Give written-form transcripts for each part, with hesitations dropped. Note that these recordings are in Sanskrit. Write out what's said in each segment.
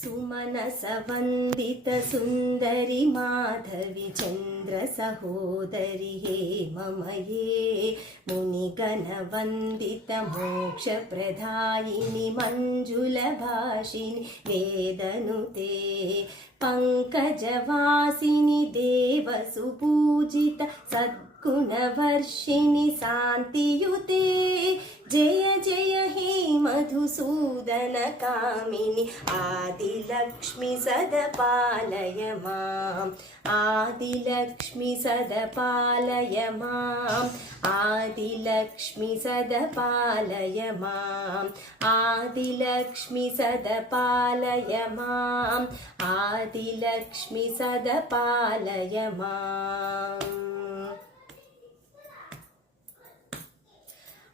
सुमनसवन्दित सुन्दरि माधवि चन्द्र सहोदरि हेममये मुनिगणवन्दित मोक्षप्रदायिनि मञ्जुलभाषिनि वेदनुते पङ्कजवासिनि देवसुपूजित सद्गुणवर्षिणि शान्तियुते जय जय हे मधुसूदन कामिनि आदिलक्ष्मि सदपालय माम् आदिलक्ष्मि सदपालय माम् आदिलक्ष्मि सदपालय माम् आदिलक्ष्मि सदपालय माम् आदिलक्ष्मि सदपालय माम्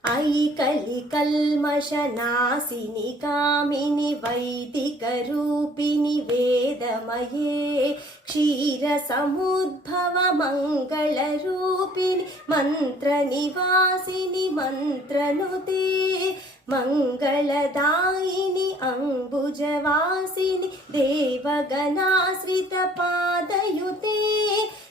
अयि कलिकल्मषनाशिनि कामिनि वैदिकरूपिणि वेदमये क्षीरसमुद्भव मङ्गलरूपिणि मन्त्रनिवासिनि मन्त्रनुते मङ्गलदायिनि अम्बुजवासिनि देवगणाश्रितपादयुते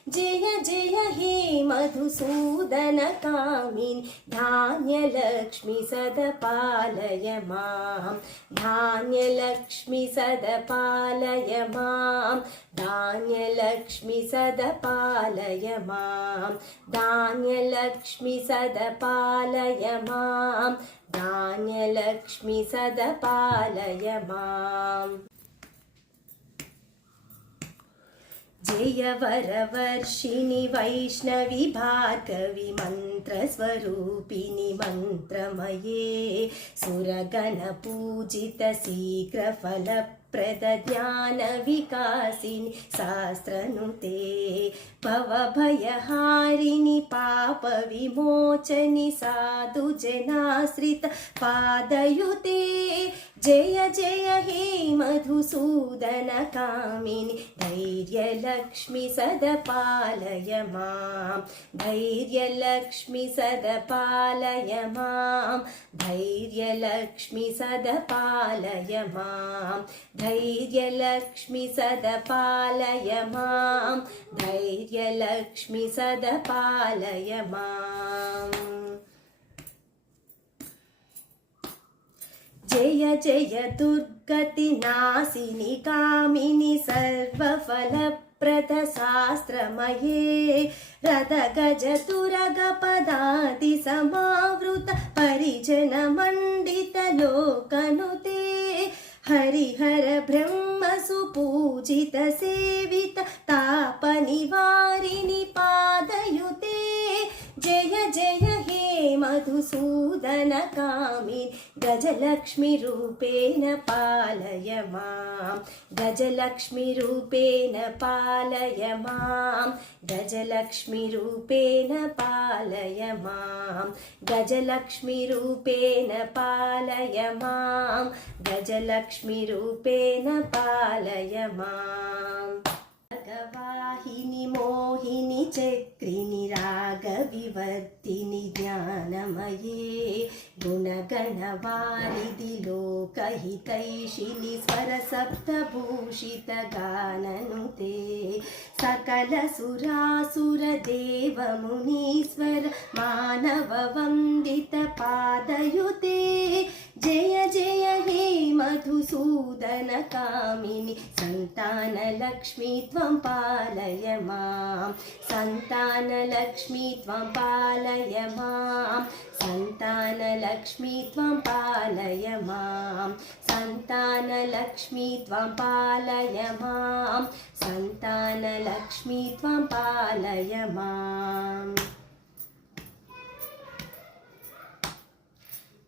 जय जय हे मधुसूदन कामिनि धान्यलक्ष्मि सदपालय माम् धान्यलक्ष्मि सदपालय माम् धान्यलक्ष्मि सदपालय माम् धान्यलक्ष्मि सदपालय माम् धान्यलक्ष्मि सदपालय माम् जय वरवर्षिणि वैष्णवि भार्गवि मन्त्रस्वरूपिणि मन्त्रमये सुरगणपूजित शीघ्रफलप्रद ज्ञानविकासिनि शास्त्रनुते भवभयहारिणि पापविमोचनि साधुजनाश्रित पादयुते जय जय हे मधुसूदन कामिनि धैर्यलक्ष्मि सदपालय माम् धैर्यलक्ष्मि सदपालय माम् धैर्यलक्ष्मि सदपालय माम् धैर्यलक्ष्मि सदपालय माम् धैर्यलक्ष्मि सदपालय माम् जय जय दुर्गतिनाशिनि कामिनि सर्वफलप्रद शास्त्रमये रथगजतुरगपदाति समावृत परिजनमण्डित लोकनुते हरिहर ब्रह्म सुपूजित सेवित तापनिवारिणि पादयुते जय जय हे मधुसूदन कामिनि गजलक्ष्मि रूपेण पालय माम् गजलक्ष्मि रूपेण पालय माम् गजलक्ष्मि रूपेण पालय माम् गजलक्ष्मि रूपेण पालय माम् गजलक्ष्मि रूपेण पालय माम् वाहिनि मोहिनि चक्रिनि रागविवर्तिनि ज्ञानमये गुणगणवारिधि लोकहितैषिणि स्वरसप्तभूषित गाननुते सकल सुरासुर देव मुनीश्वर मानव वन्दित पादयुते जय जय हे मधुसूदन कामिनि सन्तानलक्ष्मी त्वं पालय माम् सन्तानलक्ष्मी त्वं पालय माम् सन्तानलक्ष्मी त्वं पालय माम् सन्तानलक्ष्मी त्वं पालय माम् सन्तानलक्ष्मी त्वं पालय माम्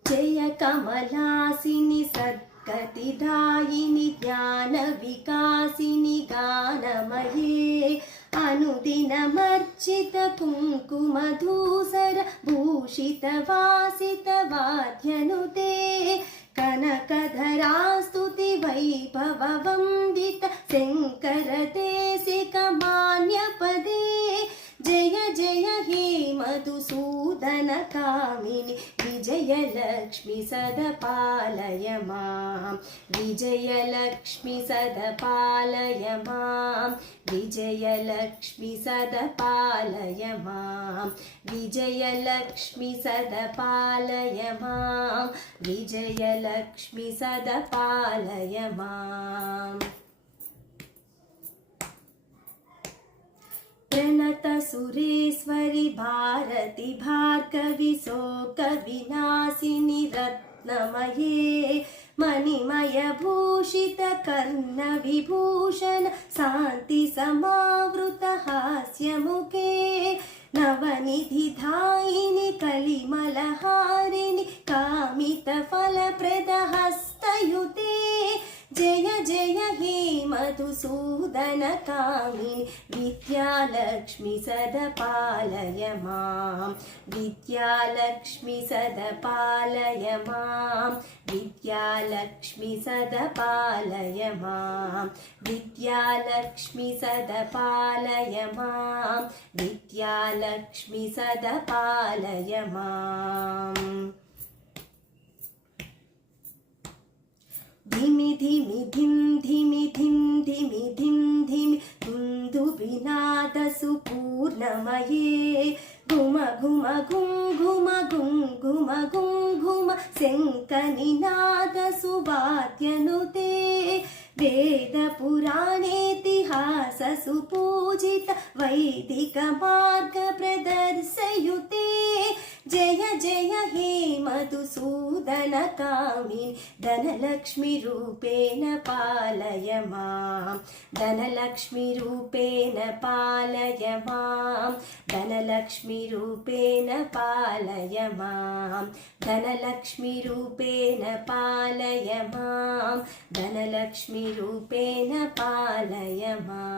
जय कमलासिनि सद्गतिदायिनि ज्ञानविकासिनि गानमये अनुदिनमर्चित कुङ्कुमधूसर भूषित वासित वाद्यनुते कनकधरास्तुति वैभव वन्दित शङ्करते सिकमान्यपदे जय जय हे मधुसूदन कामिनि विजयलक्ष्मि विजयलक्ष्मि सदा पालय मां विजयलक्ष्मि सदा पालय मां विजयलक्ष्मि सदा पालय मां विजयलक्ष्मि सदा पालय मां विजयलक्ष्मि सदा पालय माम् प्रणत सुरेश्वरि भारति भार्गवि शोकविनाशिनि रत्नमये मणिमय भूषित कर्ण विभूषण शान्ति समावृत हास्यमुखे नवनिधिधायिनि कलिमलहारिणि कामित फलप्रद हस्तयुते जय जय हे मधुसूदन कामिनि विद्यालक्ष्मि सदा पालय मां विद्यालक्ष्मि सदा पालय मां विद्यालक्ष्मि सदा पालय मां विद्यालक्ष्मि सदा पालय मां विद्यालक्ष्मि सदा पालय माम् धिमि धिमि धिम धिमि धिम धिमि धिम धिमि दुन्दुभिनाद सुपूर्णमये घुम घुम घुम घुम घुम घुम घुम घुम शङ्खनिनाद सुवाद्यनुते वेद पुराणेतिहास सुपूजित वैदिक मार्ग प्रदर्शयुते जय जय हे मधुसूदन कामिनि धनलक्ष्मि रूपेण पालय मां धनलक्ष्मि रूपेण पालय मां धनलक्ष्मि रूपेण पालय मां धनलक्ष्मि रूपेण पालय मां धनलक्ष्मि रूपेण पालय माम्